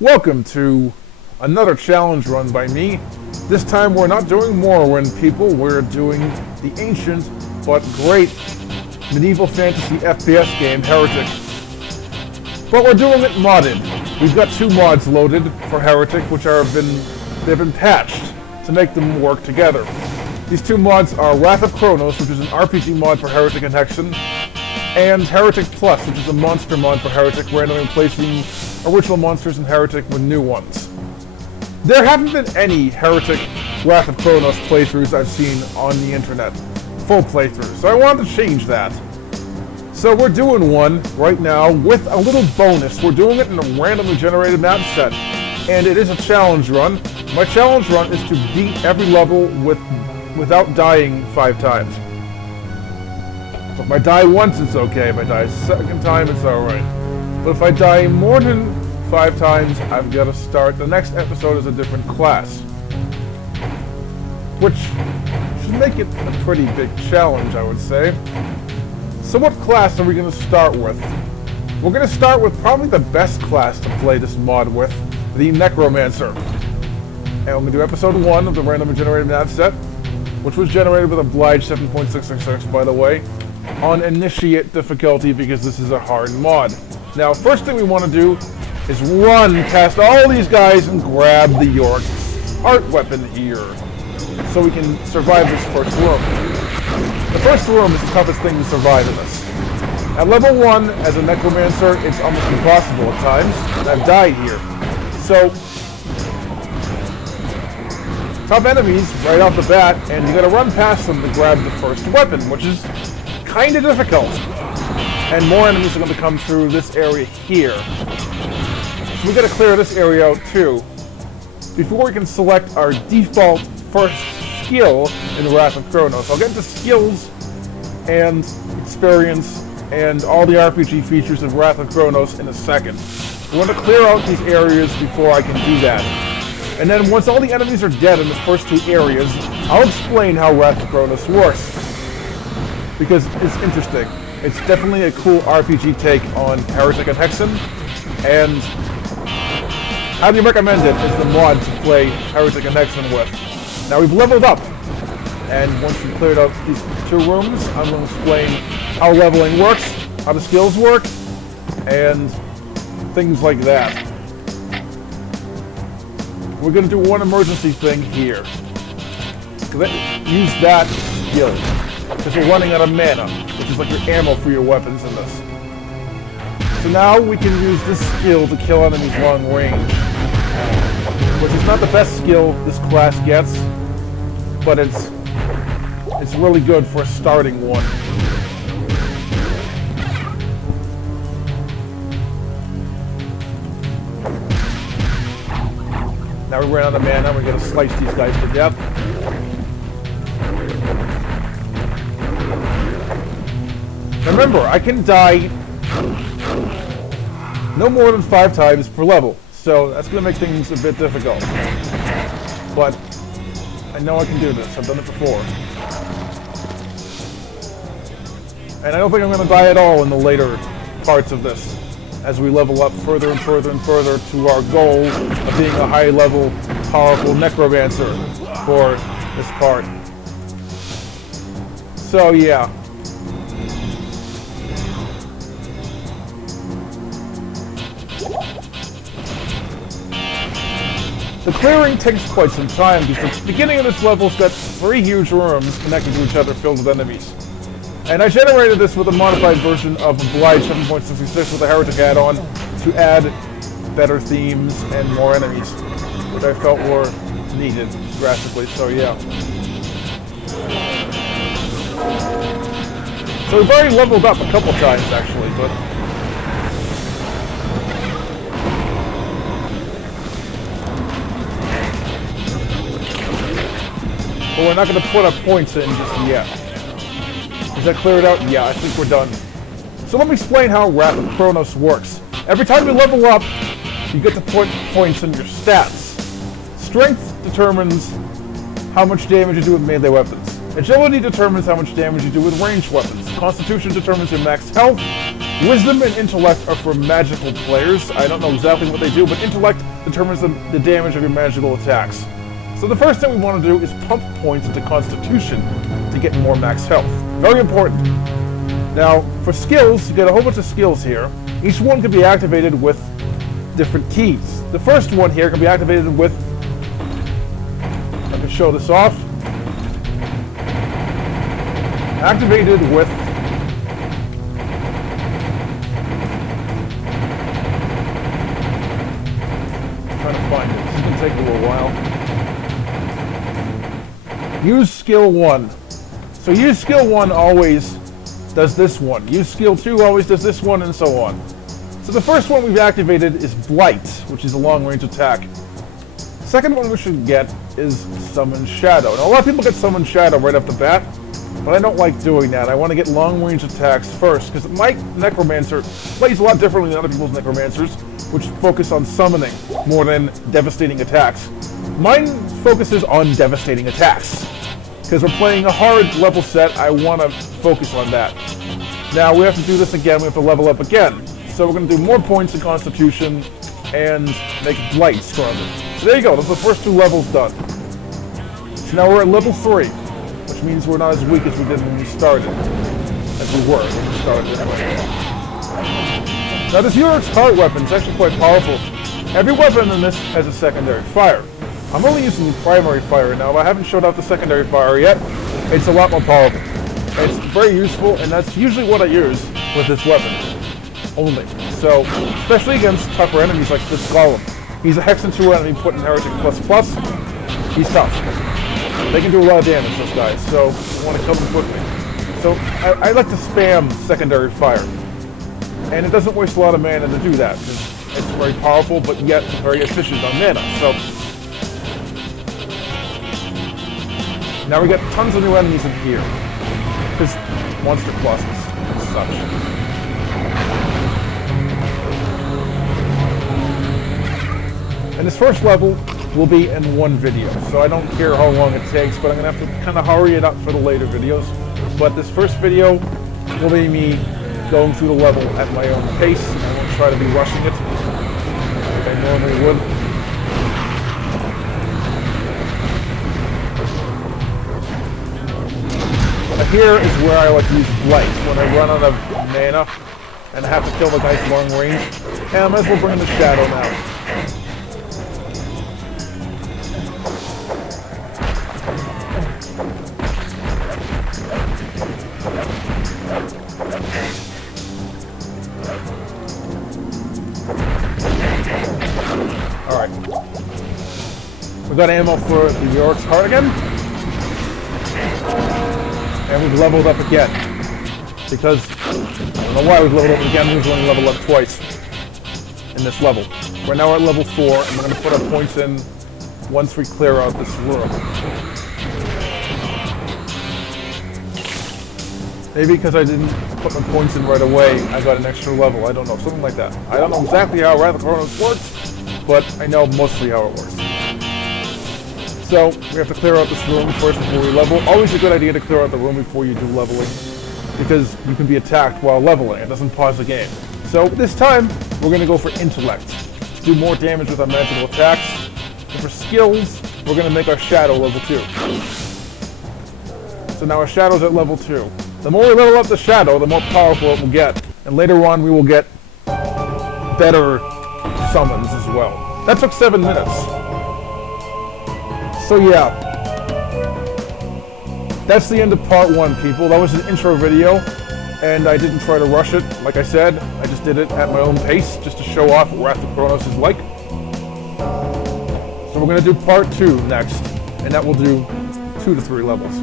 Welcome to another challenge run by me. This time we're not doing Morrowind, people. We're doing the ancient but great medieval fantasy FPS game, Heretic. But we're doing it modded. We've got two mods loaded for Heretic, which they've been patched to make them work together. These two mods are Wrath of Cronos, which is an RPG mod for Heretic and Hexen, and HereticPlus, which is a monster mod for Heretic, randomly replacing original monsters in Heretic with new ones. There haven't been any Heretic Wrath of Cronos playthroughs I've seen on the internet, full playthroughs, so I wanted to change that. So we're doing one right now with a little bonus. We're doing it in a randomly generated map set, and it is a challenge run. My challenge run is to beat every level without dying 5 times. So if I die once, it's okay. If I die a second time, it's alright. But if I die more than 5 times, I've got to start the next episode as a different class. Which should make it a pretty big challenge, I would say. So what class are we going to start with? We're going to start with probably the best class to play this mod with, the Necromancer. And we're going to do episode 1 of the randomly generated map set, which was generated with Oblige 7.666, by the way, on Initiate difficulty because this is a hard mod. Now, first thing we want to do is run past all these guys and grab the York art weapon here, so we can survive this first room. The first room is the toughest thing to survive in this. At level 1, as a Necromancer, it's almost impossible at times, and I've died here. So, tough enemies right off the bat, and you gotta run past them to grab the first weapon, which is kinda difficult. And more enemies are going to come through this area here. So we got to clear this area out too before we can select our default first skill in the Wrath of Cronos. I'll get into skills and experience and all the RPG features of Wrath of Cronos in a second. We want to clear out these areas before I can do that. And then once all the enemies are dead in the first 2 areas, I'll explain how Wrath of Cronos works, because it's interesting. It's definitely a cool RPG take on Heretic and Hexen, and highly recommend it as the mod to play Heretic and Hexen with. Now we've leveled up, and once we've cleared out these 2 rooms, I'm going to explain how leveling works, how the skills work, and things like that. We're going to do one emergency thing here. Use that skill, because we're running out of mana, which is like your ammo for your weapons in this. So now we can use this skill to kill enemies long range, which is not the best skill this class gets, but it's really good for a starting one. Now we ran out of mana, we're going to slice these guys to death. Remember, I can die no more than 5 times per level, so that's going to make things a bit difficult. But I know I can do this. I've done it before. And I don't think I'm going to die at all in the later parts of this, as we level up further and further and further to our goal of being a high-level, powerful Necromancer for this part. So yeah. The clearing takes quite some time because the beginning of this level's got 3 huge rooms connected to each other filled with enemies. And I generated this with a modified version of Oblige 7.66 with a Heretic add-on to add better themes and more enemies, which I felt were needed drastically, so yeah. So we've already leveled up a couple times actually, but we're not going to put our points in just yet. Is that cleared out? Yeah, I think we're done. So let me explain how Wrath of Cronos works. Every time you level up, you get to put points in your stats. Strength determines how much damage you do with melee weapons. Agility determines how much damage you do with ranged weapons. Constitution determines your max health. Wisdom and Intellect are for magical players. I don't know exactly what they do, but Intellect determines the damage of your magical attacks. So the first thing we want to do is pump points into Constitution to get more max health. Very important. Now, for skills, you get a whole bunch of skills here. Each one can be activated with different keys. The first one here can be activated with, I can show this off, activated with trying to find it. This is going to take a little while. Use skill 1. So use skill 1 always does this one. Use skill 2 always does this one, and so on. So the first one we've activated is Blight, which is a long-range attack. The second one we should get is Summon Shadow. Now a lot of people get Summon Shadow right off the bat, but I don't like doing that. I want to get long-range attacks first, because my Necromancer plays a lot differently than other people's Necromancers, which focus on summoning more than devastating attacks. Mine focuses on devastating attacks. Because we're playing a hard level set, I want to focus on that. Now we have to do this again, we have to level up again. So we're going to do more points in Constitution and make Blight stronger. So there you go, that's the first 2 levels done. So now we're at level 3, which means we're not as weak as we did when we started. As we were when we started anyway. Now this Uruk's Heart weapon is actually quite powerful. Every weapon in this has a secondary fire. I'm only using the primary fire now, but I haven't showed off the secondary fire yet. It's a lot more powerful. It's very useful, and that's usually what I use with this weapon. Only. So, especially against tougher enemies like this Golem. He's a Hexen 2 enemy put in HereticPlus+. He's tough. They can do a lot of damage, those guys, so I want to kill them quickly. So, I like to spam secondary fire. And it doesn't waste a lot of mana to do that, because it's very powerful, but yet very efficient on mana. So, now we got tons of new enemies in here, because monster pluses and such. And this first level will be in one video, so I don't care how long it takes, but I'm going to have to kind of hurry it up for the later videos. But this first video will be me going through the level at my own pace. I won't try to be rushing it like I normally would. Here is where I like to use Blight, when I run out of mana and I have to kill the guys long range. And I might as well bring in the Shadow now. Alright. We got ammo for the Uruk's Heart again. And we've leveled up again. Because, I don't know why we've leveled up again, we've only leveled up twice in this level. We're now at level 4, and we're going to put our points in once we clear out this room. Maybe because I didn't put my points in right away, I got an extra level. I don't know, something like that. I don't know exactly how Cronos works, but I know mostly how it works. So, we have to clear out this room first before we level. Always a good idea to clear out the room before you do leveling, because you can be attacked while leveling. It doesn't pause the game. So, this time, we're going to go for Intellect, to do more damage with our magical attacks. And for skills, we're going to make our Shadow level 2. So now our Shadow's at level 2. The more we level up the Shadow, the more powerful it will get. And later on, we will get better summons as well. That took 7 minutes. So yeah, that's the end of part 1, people. That was an intro video, and I didn't try to rush it. Like I said, I just did it at my own pace, just to show off what Wrath of Cronos is like. So we're going to do part 2 next, and that will do 2 to 3 levels.